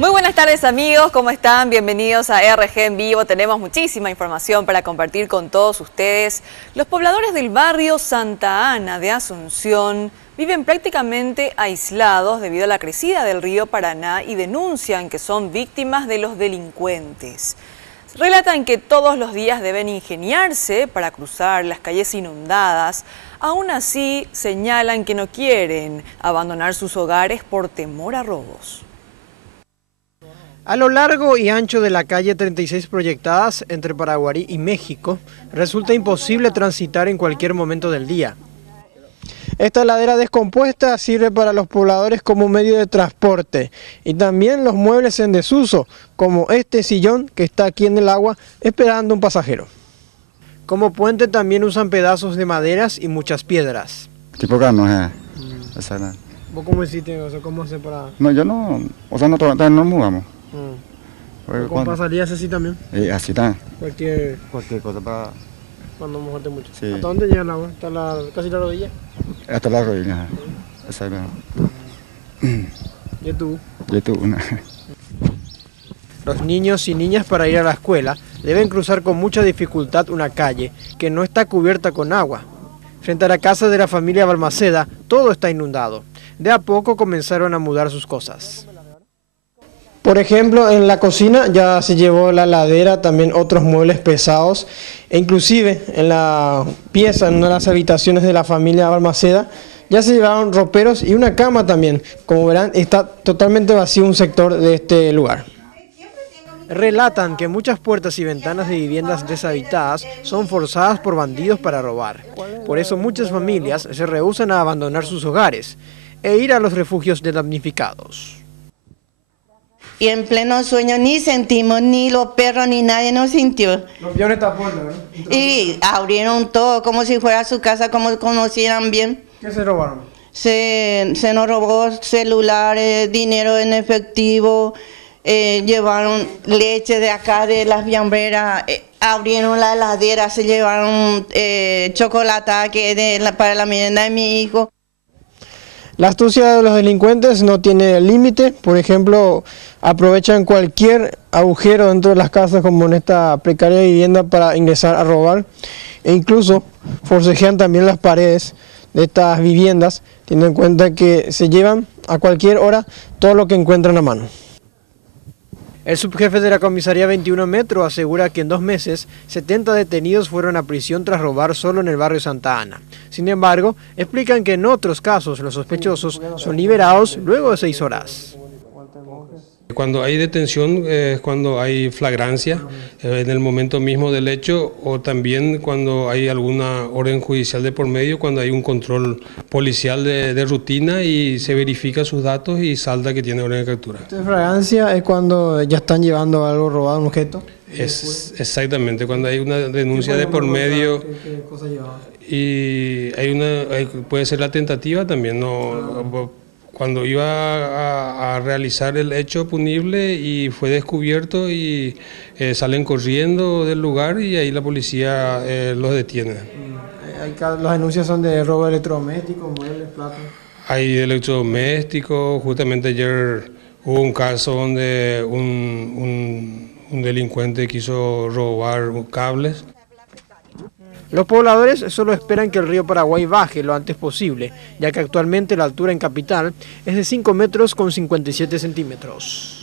Muy buenas tardes amigos, ¿cómo están? Bienvenidos a RG en vivo. Tenemos muchísima información para compartir con todos ustedes. Los pobladores del barrio Santa Ana de Asunción viven prácticamente aislados debido a la crecida del río Paraná y denuncian que son víctimas de los delincuentes. Relatan que todos los días deben ingeniarse para cruzar las calles inundadas. Aún así, señalan que no quieren abandonar sus hogares por temor a robos. A lo largo y ancho de la calle 36 proyectadas entre Paraguarí y México, resulta imposible transitar en cualquier momento del día. Esta ladera descompuesta sirve para los pobladores como medio de transporte y también los muebles en desuso, como este sillón que está aquí en el agua esperando un pasajero. Como puente también usan pedazos de maderas y muchas piedras. Tipo cano, ¿Vos cómo hiciste? O sea, ¿cómo hace para...? No, yo no, o sea, nosotros no mudamos. ¿Cómo pasarías así también? Así está. Cualquier cosa para... Cuando mojate mucho. Sí. ¿Hasta dónde llega el agua? ¿Hasta casi la rodilla? Hasta la rodilla. ¿Y tú? Los niños y niñas para ir a la escuela deben cruzar con mucha dificultad una calle que no está cubierta con agua. Frente a la casa de la familia Balmaceda, todo está inundado. De a poco comenzaron a mudar sus cosas. Por ejemplo, en la cocina ya se llevó la ladera, también otros muebles pesados, e inclusive en la pieza, en una de las habitaciones de la familia Balmaceda, ya se llevaron roperos y una cama también. Como verán, está totalmente vacío un sector de este lugar. Relatan que muchas puertas y ventanas de viviendas deshabitadas son forzadas por bandidos para robar. Por eso muchas familias se rehúsan a abandonar sus hogares e ir a los refugios de damnificados. Y en pleno sueño ni sentimos, ni los perros, ni nadie nos sintió. Los vieron esta puerta, ¿verdad? Y abrieron todo como si fuera su casa, como conocieran bien. ¿Qué se robaron? Se nos robó celulares, dinero en efectivo, llevaron leche de acá de las fiambreras, abrieron la heladera, se llevaron chocolate para la merienda de mi hijo. La astucia de los delincuentes no tiene límite. Por ejemplo, aprovechan cualquier agujero dentro de las casas, como en esta precaria vivienda, para ingresar a robar. E incluso forcejean también las paredes de estas viviendas, teniendo en cuenta que se llevan a cualquier hora todo lo que encuentran a mano. El subjefe de la comisaría 21 Metro asegura que en 2 meses 70 detenidos fueron a prisión tras robar solo en el barrio Santa Ana. Sin embargo, explican que en otros casos los sospechosos son liberados luego de 6 horas. Cuando hay detención es cuando hay flagrancia en el momento mismo del hecho, o también cuando hay alguna orden judicial de por medio, cuando hay un control policial de rutina y se verifica sus datos y salda que tiene orden de captura. ¿Esta flagrancia es cuando ya están llevando algo robado, un objeto? Es exactamente, cuando hay una denuncia de por medio. ¿Qué cosa llevaba? Y puede ser la tentativa también, ¿no? Cuando iba a realizar el hecho punible y fue descubierto y salen corriendo del lugar y ahí la policía los detiene. Las denuncias son de robo de electrodomésticos, muebles, platos. Hay electrodomésticos, justamente ayer hubo un caso donde un delincuente quiso robar cables. Los pobladores solo esperan que el río Paraguay baje lo antes posible, ya que actualmente la altura en capital es de 5 metros con 57 centímetros.